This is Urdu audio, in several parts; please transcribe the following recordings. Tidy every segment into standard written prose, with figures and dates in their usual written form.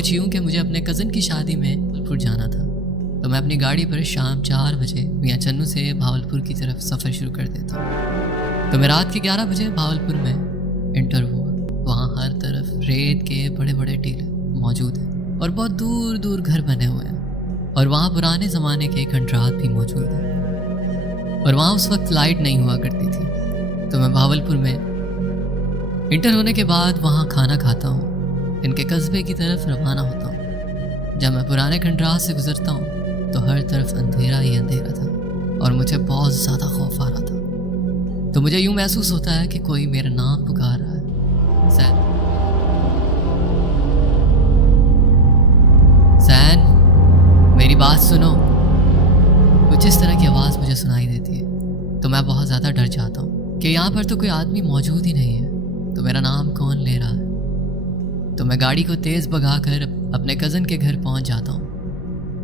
کچھ یوں کہ مجھے اپنے کزن کی شادی میں بھاولپور جانا تھا، تو میں اپنی گاڑی پر شام 4 بجے میاں چنو سے بھاولپور کی طرف سفر شروع کر دیتا ہوں۔ تو میں رات کے 11 بجے بھاولپور میں انٹر ہوا۔ وہاں ہر طرف ریت کے بڑے بڑے ٹیلے موجود ہیں اور بہت دور دور گھر بنے ہوئے ہیں، اور وہاں پرانے زمانے کے کھنڈرات بھی موجود ہیں، اور وہاں اس وقت لائٹ نہیں ہوا کرتی تھی۔ تو میں بھاولپور میں انٹر ہونے کے بعد وہاں کھانا کھاتا ہوں، ان کے قصبے کی طرف روانہ ہوتا ہوں۔ جب میں پرانے کھنڈرات سے گزرتا ہوں تو ہر طرف اندھیرا ہی اندھیرا تھا، اور مجھے بہت زیادہ خوف آ رہا تھا۔ تو مجھے یوں محسوس ہوتا ہے کہ کوئی میرا نام پکار رہا ہے، سین، میری بات سنو۔ کچھ اس طرح کی آواز مجھے سنائی دیتی ہے، تو میں بہت زیادہ ڈر جاتا ہوں کہ یہاں پر تو کوئی آدمی موجود ہی نہیں ہے، تو میرا نام کون لے رہا ہے۔ تو میں گاڑی کو تیز بھگا کر اپنے کزن کے گھر پہنچ جاتا ہوں۔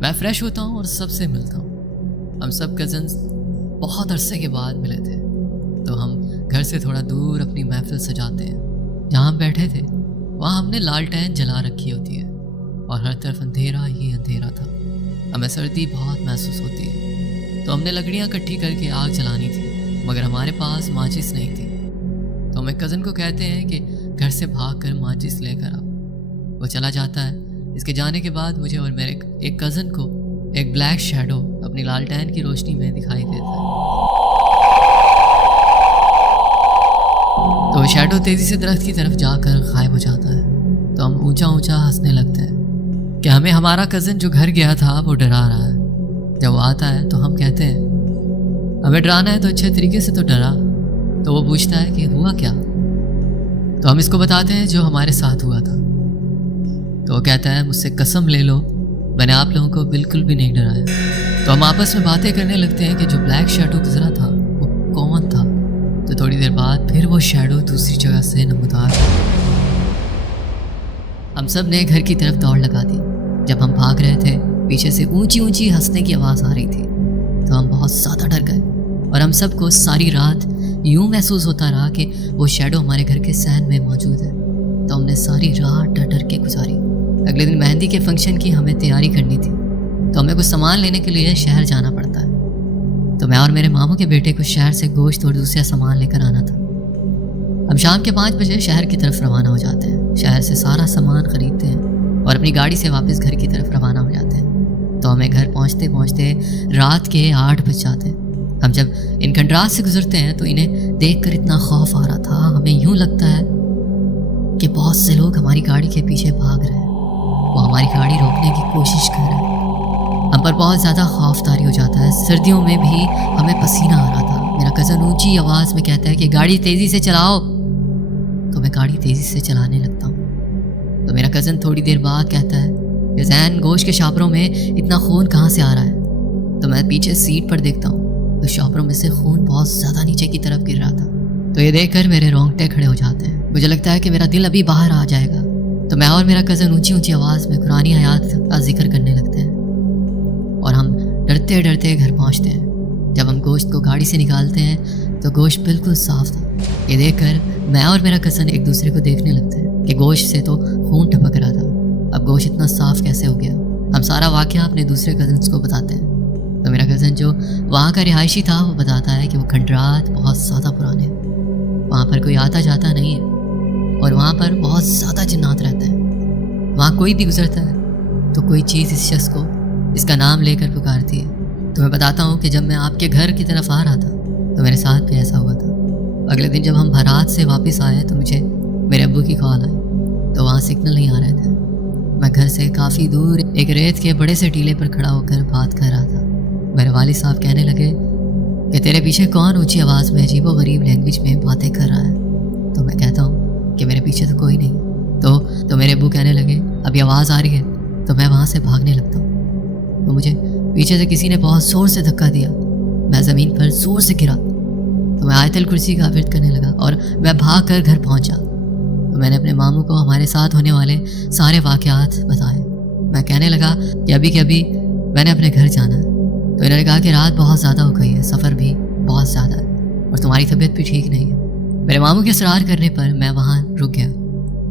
میں فریش ہوتا ہوں اور سب سے ملتا ہوں۔ ہم سب کزنز بہت عرصے کے بعد ملے تھے، تو ہم گھر سے تھوڑا دور اپنی محفل سجاتے ہیں۔ جہاں ہم بیٹھے تھے وہاں ہم نے لالٹین جلا رکھی ہوتی ہے، اور ہر طرف اندھیرا ہی اندھیرا تھا۔ ہمیں سردی بہت محسوس ہوتی ہے، تو ہم نے لکڑیاں اکٹھی کر کے آگ جلانی تھی، مگر ہمارے پاس ماچس نہیں تھی۔ تو ہم ایک کزن کو کہتے ہیں کہ گھر سے بھاگ کر ماچس لے کر آؤ۔ وہ چلا جاتا ہے۔ اس کے جانے کے بعد مجھے اور میرے ایک کزن کو ایک بلیک شیڈو اپنی لالٹین کی روشنی میں دکھائی دیتا ہے۔ تو وہ شیڈو تیزی سے درخت کی طرف جا کر غائب ہو جاتا ہے۔ تو ہم اونچا اونچا ہنسنے لگتے ہیں کہ ہمیں ہمارا کزن جو گھر گیا تھا وہ ڈرا رہا ہے۔ جب وہ آتا ہے تو ہم کہتے ہیں ہمیں ڈرانا ہے تو اچھے طریقے سے تو ڈرا۔ تو وہ پوچھتا ہے کہ ہوا کیا؟ تو ہم اس کو بتاتے ہیں جو ہمارے ساتھ ہوا تھا۔ تو وہ کہتا ہے مجھ سے قسم لے لو میں نے آپ لوگوں کو بالکل بھی نہیں ڈرایا۔ تو ہم آپس میں باتیں کرنے لگتے ہیں کہ جو بلیک شیڈو گزرا تھا وہ کون تھا۔ تو تھوڑی دیر بعد پھر وہ شیڈو دوسری جگہ سے نمودار ہوا۔ ہم سب نے گھر کی طرف دوڑ لگا دی۔ جب ہم بھاگ رہے تھے پیچھے سے اونچی اونچی ہنسنے کی آواز آ رہی تھی، تو ہم بہت زیادہ ڈر گئے، اور ہم سب کو ساری رات یوں محسوس ہوتا رہا کہ وہ شیڈو ہمارے گھر کے صحن میں موجود ہے۔ تو ہم نے ساری رات ڈر ڈر کے گزاری۔ اگلے دن مہندی کے فنکشن کی ہمیں تیاری کرنی تھی، تو ہمیں کچھ سامان لینے کے لیے شہر جانا پڑتا ہے۔ تو میں اور میرے ماموں کے بیٹے کو شہر سے گوشت اور دوسرا سامان لے کر آنا تھا۔ ہم شام کے 5 بجے شہر کی طرف روانہ ہو جاتے ہیں۔ شہر سے سارا سامان خریدتے ہیں اور اپنی گاڑی سے واپس گھر کی طرف روانہ ہو جاتے ہیں۔ تو ہمیں گھر پہنچتے پہنچتے رات کے 8 بج جاتے ہیں۔ ہم جب ان کھنڈرات سے گزرتے ہیں تو انہیں دیکھ کر اتنا خوف آ رہا تھا، ہمیں یوں لگتا ہے کہ بہت سے لوگ ہماری گاڑی کے پیچھے بھاگ رہے ہیں، وہ ہماری گاڑی روکنے کی کوشش کر رہے ہیں۔ ہم پر بہت زیادہ خوف طاری ہو جاتا ہے۔ سردیوں میں بھی ہمیں پسینہ آ رہا تھا۔ میرا کزن اونچی آواز میں کہتا ہے کہ گاڑی تیزی سے چلاؤ۔ تو میں گاڑی تیزی سے چلانے لگتا ہوں۔ تو میرا کزن تھوڑی دیر بعد کہتا ہے کہ زین، گوشت کے شاپروں میں اتنا خون کہاں سے آ رہا ہے؟ تو میں پیچھے سیٹ پر دیکھتا ہوں تو شاپروں میں سے خون بہت زیادہ نیچے کی طرف گر رہا تھا۔ تو یہ دیکھ کر میرے رونگٹے کھڑے ہو جاتے ہیں۔ مجھے لگتا ہے کہ میرا دل ابھی باہر آ جائے گا۔ تو میں اور میرا کزن اونچی اونچی آواز میں قرآن آیات کا ذکر کرنے لگتے ہیں، اور ہم ڈرتے ڈرتے گھر پہنچتے ہیں۔ جب ہم گوشت کو گاڑی سے نکالتے ہیں تو گوشت بالکل صاف تھا۔ یہ دیکھ کر میں اور میرا کزن ایک دوسرے کو دیکھنے لگتے ہیں کہ گوشت سے تو خون ٹپک رہا تھا، اب گوشت اتنا صاف کیسے ہو گیا؟ ہم سارا واقعہ اپنے دوسرے کزنس کو بتاتے ہیں۔ تو میرا کزن جو وہاں کا رہائشی تھا وہ بتاتا ہے کہ وہ کھنڈرات بہت زیادہ پرانے ہیں، وہاں پر کوئی آتا جاتا نہیں ہے، اور وہاں پر بہت زیادہ جنات رہتے ہیں۔ وہاں کوئی بھی گزرتا ہے تو کوئی چیز اس شخص کو اس کا نام لے کر پکارتی ہے۔ تو میں بتاتا ہوں کہ جب میں آپ کے گھر کی طرف آ رہا تھا تو میرے ساتھ بھی ایسا ہوا تھا۔ اگلے دن جب ہم بھارات سے واپس آئے تو مجھے میرے ابو کی کال آئی، تو وہاں سگنل نہیں آ رہے تھے۔ میں گھر سے کافی دور ایک ریت کے بڑے سے ٹیلے پر کھڑا ہو کر بات کر رہا تھا۔ میرے والد صاحب کہنے لگے کہ تیرے پیچھے کون اونچی آواز میں عجیب و غریب لینگویج میں باتیں کر رہا ہے؟ تو میں کہتا ہوں کہ میرے پیچھے تو کوئی نہیں۔ تو میرے ابو کہنے لگے ابھی آواز آ رہی ہے، تو میں وہاں سے بھاگنے لگتا ہوں۔ تو مجھے پیچھے سے کسی نے بہت زور سے دھکا دیا، میں زمین پر زور سے گرا۔ تو میں آیت الکرسی کا ورد کرنے لگا اور میں بھاگ کر گھر پہنچا۔ تو میں نے اپنے ماموں کو ہمارے ساتھ ہونے والے سارے واقعات بتائے۔ میں کہنے لگا کہ ابھی میں نے اپنے گھر جانا ہے۔ تو انہوں نے کہا کہ رات بہت زیادہ ہو گئی ہے، سفر بھی بہت زیادہ ہے، اور تمہاری طبیعت بھی ٹھیک نہیں ہے۔ میرے ماموں کے اصرار کرنے پر میں وہاں رک گیا۔